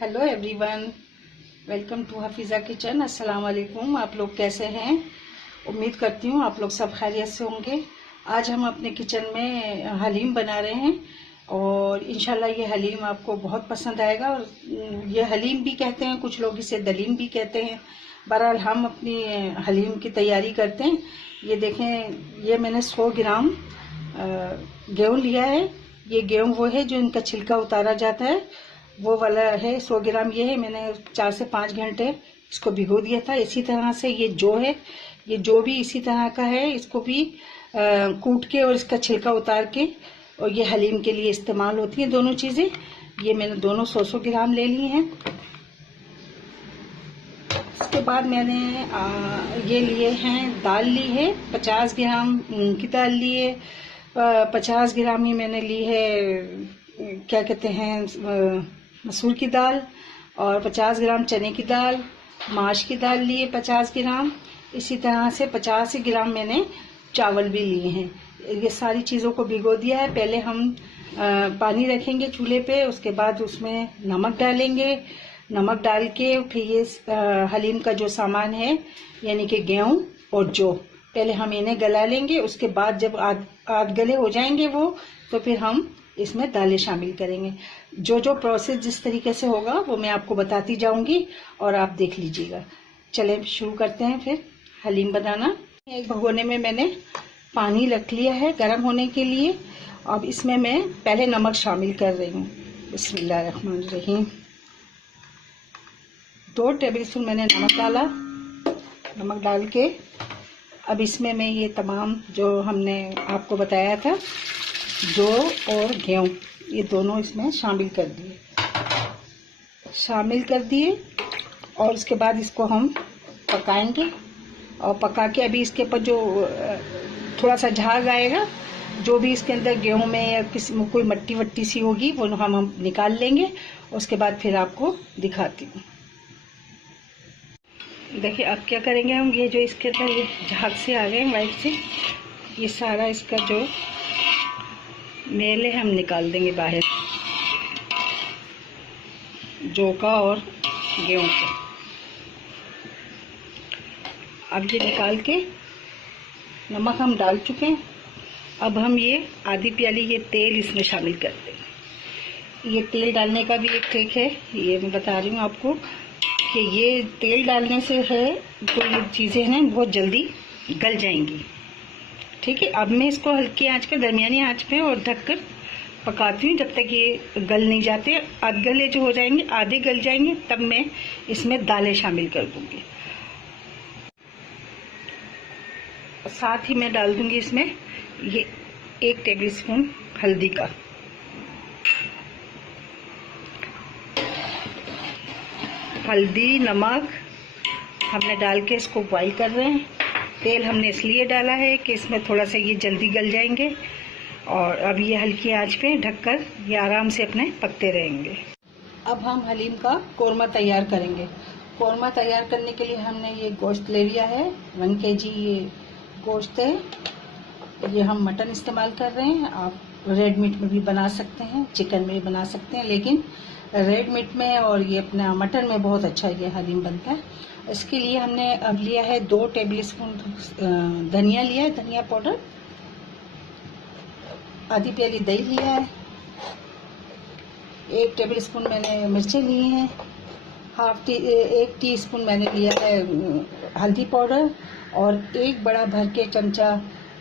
Hello everyone, welcome to Hafiza kitchen. अस्सलाम वालेकुम। आप लोग कैसे हैं? उम्मीद करती हूँ आप लोग सब खैरियत से होंगे। आज हम अपने किचन में हलीम बना रहे हैं और इंशाल्लाह ये हलीम आपको बहुत पसंद आएगा। और ये हलीम भी कहते हैं, कुछ लोग इसे दलीम भी कहते हैं। बहरहाल हम अपनी हलीम की तैयारी करते हैं। ये देखें, ये मैंने 100 ग्राम गेहूँ लिया है। ये गेहूँ वो है जो इनका छिलका उतारा जाता है, वो वाला है। 100 ग्राम ये है। मैंने 4 से 5 घंटे इसको भिगो दिया था। इसी तरह से ये जो है, ये जो भी इसी तरह का है, इसको भी कूट के और इसका छिलका उतार के, और ये हलीम के लिए इस्तेमाल होती है दोनों चीज़ें। ये मैंने दोनों 100 ग्राम ले लिए हैं। इसके बाद मैंने ये लिए हैं, दाल ली है 50 ग्राम मूंग की दाल ली है। 50 ग्राम ही मैंने ली है, क्या कहते हैं, मसूर की दाल। और 50 ग्राम चने की दाल, माश की दाल ली है 50 ग्राम। इसी तरह से 50 ग्राम मैंने चावल भी लिए हैं। ये सारी चीज़ों को भिगो दिया है। पहले हम पानी रखेंगे चूल्हे पे, उसके बाद उसमें नमक डालेंगे। नमक डाल के फिर ये हलीम का जो सामान है, यानी कि गेहूँ और जौ, पहले हम इन्हें गला लेंगे। उसके बाद जब आध गले हो जाएंगे वो, तो फिर हम इसमें दालें शामिल करेंगे। जो जो प्रोसेस जिस तरीके से होगा वो मैं आपको बताती जाऊंगी और आप देख लीजिएगा। चलें शुरू करते हैं फिर हलीम बनाना। एक भगोने में मैंने पानी रख लिया है गर्म होने के लिए। अब इसमें मैं पहले नमक शामिल कर रही हूँ। बिस्मिल्लाहिर्रहमानिर्रहीम। 2 टेबलस्पून मैंने नमक डाला। नमक डाल के अब इसमें मैं ये तमाम जो हमने आपको बताया था, जौ और गेहूँ, ये दोनों इसमें शामिल कर दिए। और उसके बाद इसको हम पकाएंगे। और पका के अभी इसके ऊपर जो थोड़ा सा झाग आएगा, जो भी इसके अंदर गेहूं में या किसी में कोई मट्टी वट्टी सी होगी, वो हम निकाल लेंगे। उसके बाद फिर आपको दिखाती हूँ। देखिए अब क्या करेंगे हम, ये जो इसके अंदर ये झाग से आ गए वाइट से, ये सारा इसका जो मेल है हम निकाल देंगे बाहर, जौ का और गेहूं का। अब ये निकाल के, नमक हम डाल चुके हैं। अब हम ये आधी प्याली ये तेल इसमें शामिल कर देंगे। ये तेल डालने का भी एक ट्रिक है, ये मैं बता रही हूँ आपको कि ये तेल डालने से है तो ये चीज़ें हैं बहुत जल्दी गल जाएंगी। ठीक है, अब मैं इसको हल्की आंच पे, दरमियानी आंच पे और ढककर पकाती हूँ जब तक ये गल नहीं जाते। अधगले जो हो जाएंगे, आधे गल जाएंगे, तब मैं इसमें दालें शामिल कर दूंगी। साथ ही मैं डाल दूंगी इसमें ये 1 टेबलस्पून हल्दी का। हल्दी, नमक हमने डाल के इसको बॉईल कर रहे हैं। तेल हमने इसलिए डाला है कि इसमें थोड़ा सा ये जल्दी गल जाएंगे। और अब ये हल्की आंच पे ढककर ये आराम से अपने पकते रहेंगे। अब हम हलीम का कोरमा तैयार करेंगे। कोरमा तैयार करने के लिए हमने ये गोश्त ले लिया है, 1 kg ये गोश्त है। ये हम मटन इस्तेमाल कर रहे हैं। आप रेड मीट में भी बना सकते हैं, चिकन में भी बना सकते हैं, लेकिन रेड मीट में और ये अपना मटन में बहुत अच्छा ये हलीम बनता है। इसके लिए हमने अब लिया है 2 टेबलस्पून धनिया लिया है, धनिया पाउडर। आधी प्याली दही लिया है। 1 टेबलस्पून मैंने मिर्चें ली हैं। 1 टीस्पून मैंने लिया है हल्दी पाउडर। और 1 बड़ा भर के चमचा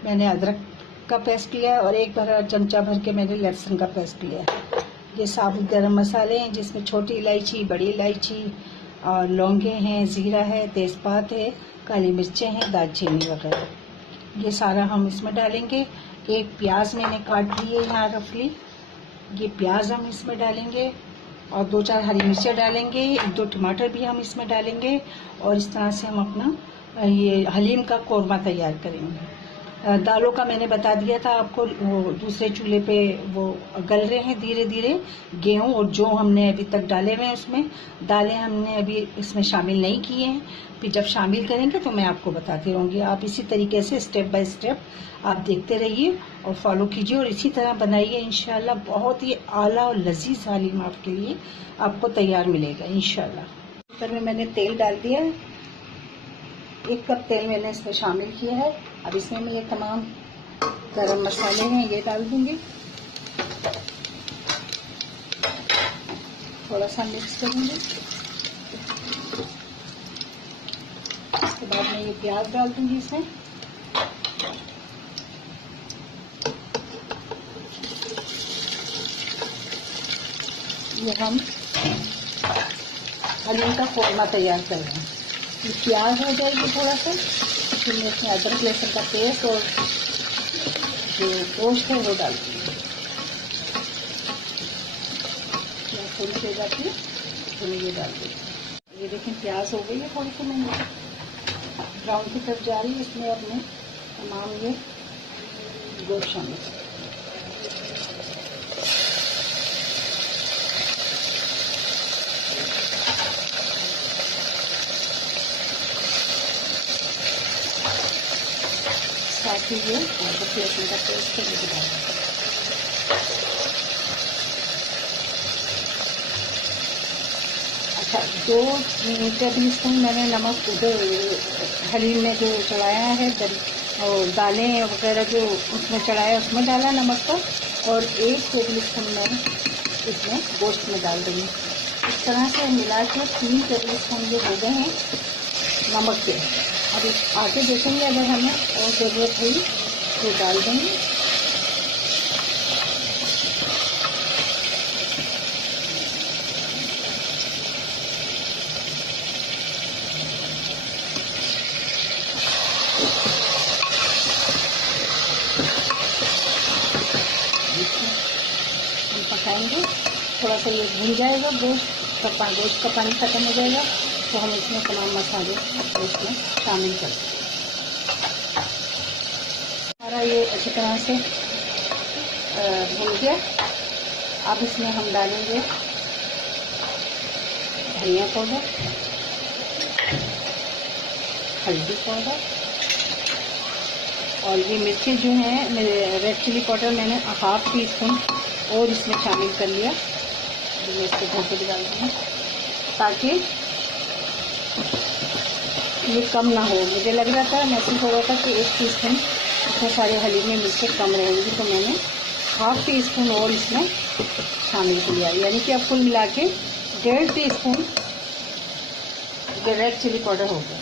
मैंने अदरक का पेस्ट लिया है। और 1 बड़ा चमचा भर के मैंने लहसुन का पेस्ट लिया है। ये साबुत गरम मसाले हैं, जिसमें छोटी इलायची, बड़ी इलायची और लौंगे हैं, ज़ीरा है, तेज़पात है, काली मिर्चें हैं, दालचीनी वगैरह, ये सारा हम इसमें डालेंगे। 1 प्याज मैंने काट ली है यहाँ रफली, ये प्याज हम इसमें डालेंगे। और 2-4 हरी मिर्चें डालेंगे, 1-2 टमाटर भी हम इसमें डालेंगे। और इस तरह से हम अपना ये हलीम का कोरमा तैयार करेंगे। दालों का मैंने बता दिया था आपको, वो दूसरे चूल्हे पे वो गल रहे हैं धीरे धीरे। गेहूं और जो हमने अभी तक डाले हुए हैं उसमें, दालें हमने अभी इसमें शामिल नहीं किए हैं। फिर जब शामिल करेंगे तो मैं आपको बताती रहूँगी। आप इसी तरीके से स्टेप बाय स्टेप आप देखते रहिए और फॉलो कीजिए और इसी तरह बनाइए। इंशाल्लाह बहुत ही आला और लजीज हलीम आपके लिए आपको तैयार मिलेगा इंशाल्लाह। कुकर में मैंने तेल डाल दिया है, 1 कप तेल मैंने इसमें शामिल किया है। अब इसमें मैं ये तमाम गरम मसाले हैं ये डाल दूंगी, थोड़ा सा मिक्स करूंगी। उसके बाद मैं ये प्याज डाल दूंगी इसमें। ये हम हलीम का कोरमा तैयार कर रहे हैं। ये प्याज हो जाएगी थोड़ा सा, फिर मैं इसमें अदरक लहसुन का पेस्ट और जो गोश्त है वो डाल दूँगी। प्याज थोड़ी सी हो जाती है तो मैं ये डाल दूँगी। ये देखें प्याज हो गई है थोड़ी सी, मैंने ब्राउन की तरफ जा रही है। इसमें अब मैं तमाम ये गोश्त शामिल कर साथ ही ये अदरक लहसुन का पेस्ट है वो डाल। अच्छा, 2 टेबल स्पून मैंने नमक उधर हलीम में जो चढ़ाया है और दालें वगैरह जो उसमें चढ़ाया उसमें डाला नमक को, और 1 टेबल स्पून मैं इसमें गोश्त में डाल दूँगी। इस तरह से मिला के 3 टेबल स्पून जो हो गए हैं नमक के। अब आगे देखेंगे अगर हमें और ज़रूरत हुई तो डाल देंगे। हम पकाएंगे, थोड़ा सा ये भून जाएगा गोश्त का पानी खत्म हो जाएगा तो हम इसमें तमाम मसाले इसमें शामिल कर देंगे। हमारा ये अच्छी तरह से भून गया। अब इसमें हम डालेंगे धनिया पाउडर, हल्दी पाउडर, और ये मिर्ची जो हैं मेरे रेड चिली पाउडर मैंने 1/2 टीस्पून और इसमें शामिल कर लिया। मैं इसको घर पे भी डाल दूँगी ताकि ये कम ना हो। मुझे लग रहा था, महसूस हो रहा था कि 1 टीस्पून इसमें सारे हलीम में मिर्चें कम रहेंगी, तो मैंने 1/2 टीस्पून और इसमें शामिल किया, यानी कि अब कुल मिला के 1.5 टीस्पून रेड चिली पाउडर हो गया।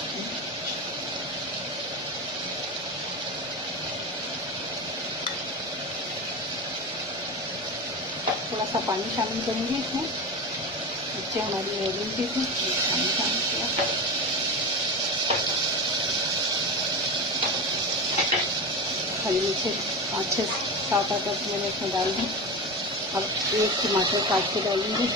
थोड़ा सा पानी शामिल करेंगे इसमें, नीचे हमारी रेडी थी पानी शामिल किया। हरी मिर्च 5, 6, 7, 8 मैंने इसमें डाल दी। अब 1 टमाटर काट के डालेंगे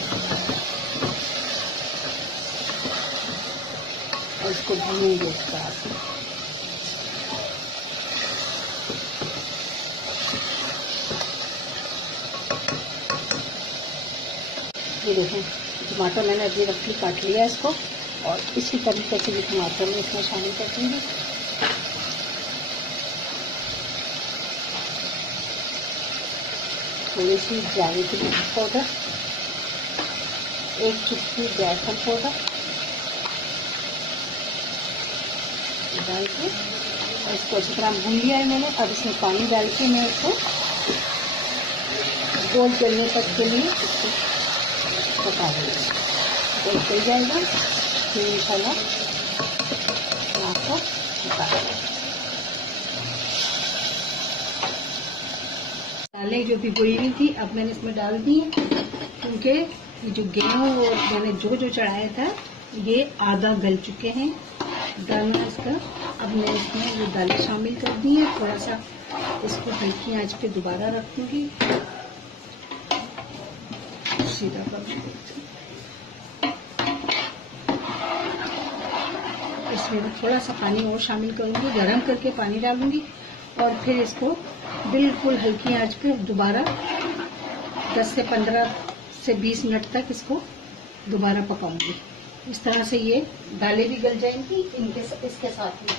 और इसको भूनेंगे इस तरह से। ये देखें टमाटर मैंने अभी रफली काट लिया इसको, और इसी तरीके से ये टमाटर में इसमें शामिल कर देंगे। थोड़ी सी जावित्री पाउडर, 1 चुटकी जायफल पाउडर डाल के और इसको अच्छी तरह भून लिया है मैंने। अब इसमें पानी डाल के मैं इसको गोल जलने तक के लिए इसको पका देंगे। गोल चल जाएगा फिर इंशाल्लाह आपको बता देंगे। दालें जो भिगोई हुई थी अब मैंने इसमें डाल दी, क्योंकि ये जो गेहूँ और मैंने जो चढ़ाया था ये आधा गल चुके हैं दाना इसका। अब मैं इसमें ये दालें शामिल कर दी है। थोड़ा सा इसको हल्की आंच पे दोबारा रखूंगी, सीधा कर दूंगी। इसमें थोड़ा सा पानी और शामिल करूंगी, गरम करके पानी डालूंगी और फिर इसको बिल्कुल हल्की आंच पे दोबारा 10 से 15 से 20 मिनट तक इसको दोबारा पकाऊंगी। इस तरह से ये दालें भी गल जाएंगी इसके साथ में।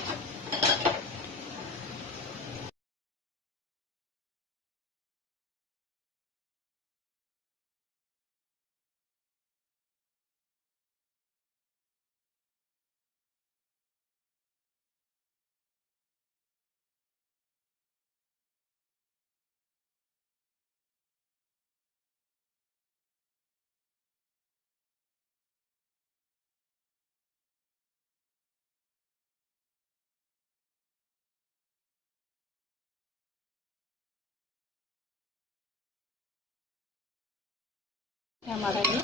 हमारा ये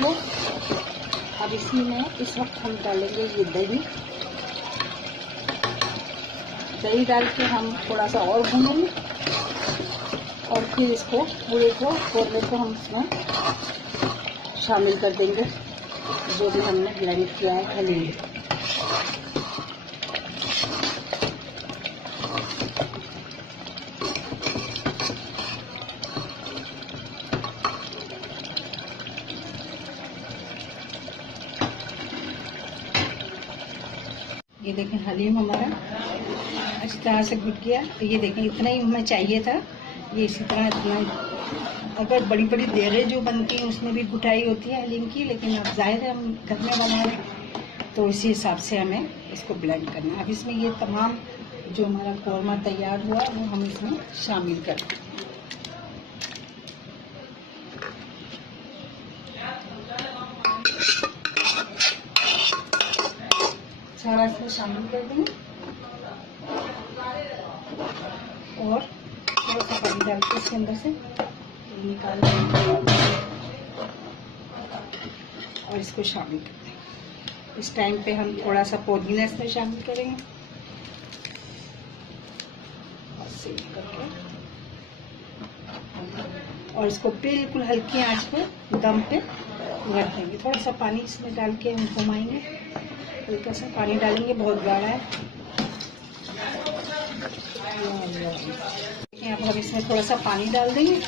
भुट। अब इसमें इस वक्त हम डालेंगे ये दही। दही डाल के हम थोड़ा सा और भूनेंगे और फिर इसको पूरे को कोरले को हम इसमें शामिल कर देंगे, जो भी हमने ब्लेंड किया है हलीम। ये देखें हलीम हमारा अच्छी तरह से घुट गया। ये देखें इतना ही हमें चाहिए था। ये इसी तरह इतना, अगर बड़ी बड़ी देरें जो बनती हैं उसमें भी घुटाई होती है हलीम की, लेकिन अब जाहिर है हम घर में बना रहे हैं तो इसी हिसाब से हमें इसको ब्लेंड करना है। अब इसमें ये तमाम जो हमारा कौरमा तैयार हुआ वो हम इसमें शामिल कर दें। सारा इसमें शामिल कर देंगे और थोड़ा सा पानी डाल के इसके अंदर से निकाल देंगे और इसको शामिल कर देंगे। इस टाइम पे हम थोड़ा सा पुदीना इसमें शामिल करेंगे और सेव करके, और इसको बिल्कुल हल्की आंच पे दम पे रख देंगे। थोड़ा सा पानी इसमें डाल के हम घुमाएंगे, हल्का सा पानी डालेंगे, बहुत गाढ़ा है। अब हम इसमें थोड़ा सा पानी डाल देंगे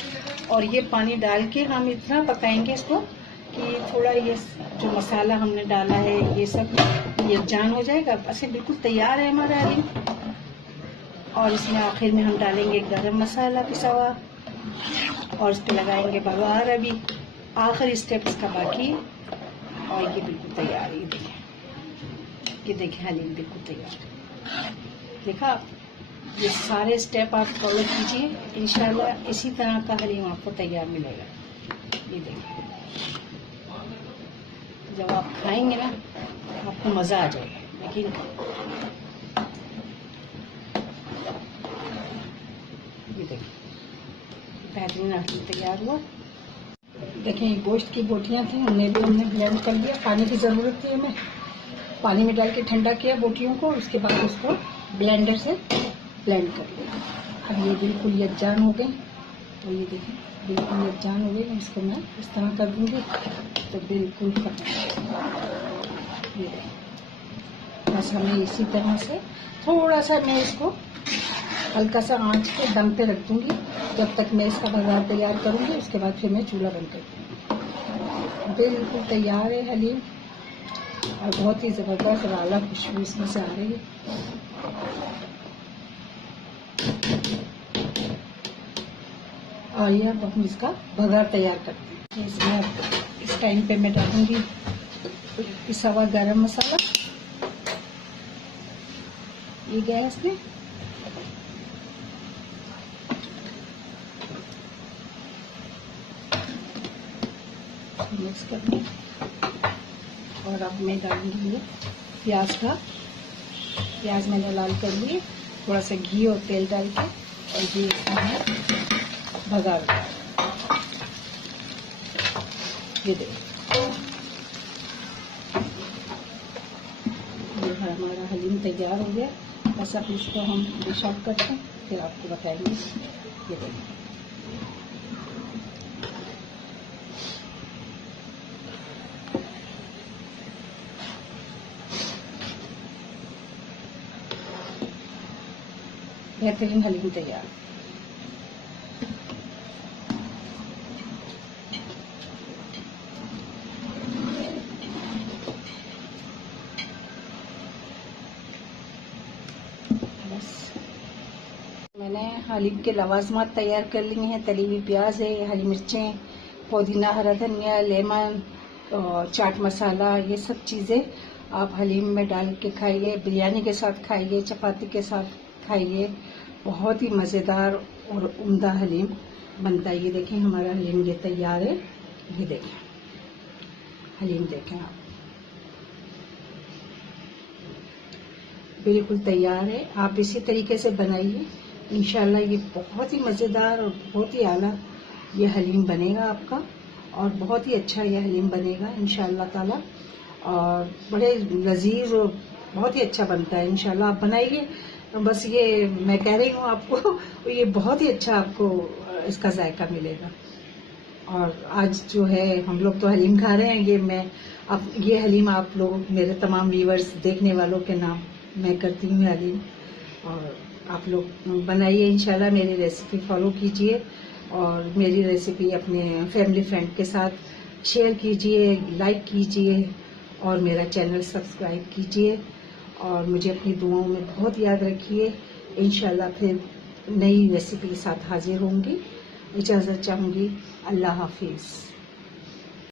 और ये पानी डाल के हम इतना पकाएंगे इसको कि थोड़ा ये जो मसाला हमने डाला है ये सब यकजान हो जाएगा। ऐसे बिल्कुल तैयार है हमारा हलीम। और इसमें आखिर में हम डालेंगे गरम मसाला पिसा हुआ और इस पर लगाएंगे बघार। अभी आखिरी स्टेप इसका बाकी है और ये बिल्कुल तैयार है। ये देखिए हलीम बिल्कुल तैयार। देखा आप, ये सारे स्टेप आप फॉलो कीजिए, इंशाल्लाह इसी तरह का हलीम आपको तैयार मिलेगा। ये देखिए जब आप खाएंगे ना आपको मज़ा आ जाएगा। लेकिन ये देखिए बेहतरीन हलीम तैयार हुआ। देखें गोश्त की बोटियां थी, उन्हें भी हमने ब्लेंड कर लिया। पानी की ज़रूरत थी हमें, पानी में डाल के ठंडा किया बोटियों को, उसके बाद उसको ब्लेंडर से ब्लेंड कर लिया। अब ये बिल्कुल यकजान हो गए, तो ये देखिए बिल्कुल यकजान हो गई। इसको मैं इस तरह कर दूंगी तो बिल्कुल ये बस हमें इसी तरह से थोड़ा सा मैं इसको हल्का सा आंच पे दम पे रख दूंगी जब तक मैं इसका बघार तैयार करूंगी। उसके बाद फिर मैं चूल्हा बंद कर दूंगी। बिल्कुल तैयार है हलीम और बहुत ही ज़बरदस्त और आला खुशबू इसमें से आ रही है। और ये अब हम इसका बघार तैयार करते हैं। इसमें इस टाइम पे मैं डालूंगी पिसा हुआ गरम मसाला। ये गैस में मिक्स करके, और अब मैं डालूंगी ये प्याज मैंने लाल कर लिए, थोड़ा सा घी और तेल डाल के, और ये भगार। ये देखो ये हमारा हलीम तैयार हो गया। बस अब इसको हम डिश आउट करते हैं, फिर आपको बताएंगे। ये देखो बेहतरीन हलीम तैयार। बस मैंने हलीम के लवाजमात तैयार कर लिए हैं। तली हुई प्याज है, हरी मिर्चें, पुदीना, हरा धनिया, लेमन और चाट मसाला, ये सब चीज़ें आप हलीम में डाल के खाइए, बिरयानी के साथ खाइए, चपाती के साथ खाइए। बहुत ही मज़ेदार और उम्दा हलीम बनता है। ये देखें हमारा हलीम ये तैयार है। ये देखें हलीम, देखें आप, बिल्कुल तैयार है। आप इसी तरीके से बनाइए, इंशाल्लाह ये बहुत ही मज़ेदार और बहुत ही आला ये हलीम बनेगा आपका, और बहुत ही अच्छा ये हलीम बनेगा इंशाल्लाह ताला, और बड़े लजीज और बहुत ही अच्छा बनता है। इंशाल्लाह आप बनाइए। बस ये मैं कह रही हूँ आपको, ये बहुत ही अच्छा आपको इसका जायका मिलेगा। और आज जो है हम लोग तो हलीम खा रहे हैं। ये मैं अब ये हलीम आप लोग, मेरे तमाम व्यूवर्स देखने वालों के नाम मैं करती हूँ हलीम, और आप लोग बनाइए इंशाल्लाह। मेरी रेसिपी फॉलो कीजिए और मेरी रेसिपी अपने फैमिली फ्रेंड के साथ शेयर कीजिए, लाइक कीजिए और मेरा चैनल सब्सक्राइब कीजिए, और मुझे अपनी दुआओं में बहुत याद रखिए। इंशाल्लाह फिर नई रेसिपी के साथ हाजिर होंगी। इजाज़त चाहूँगी। अल्लाह हाफिज़।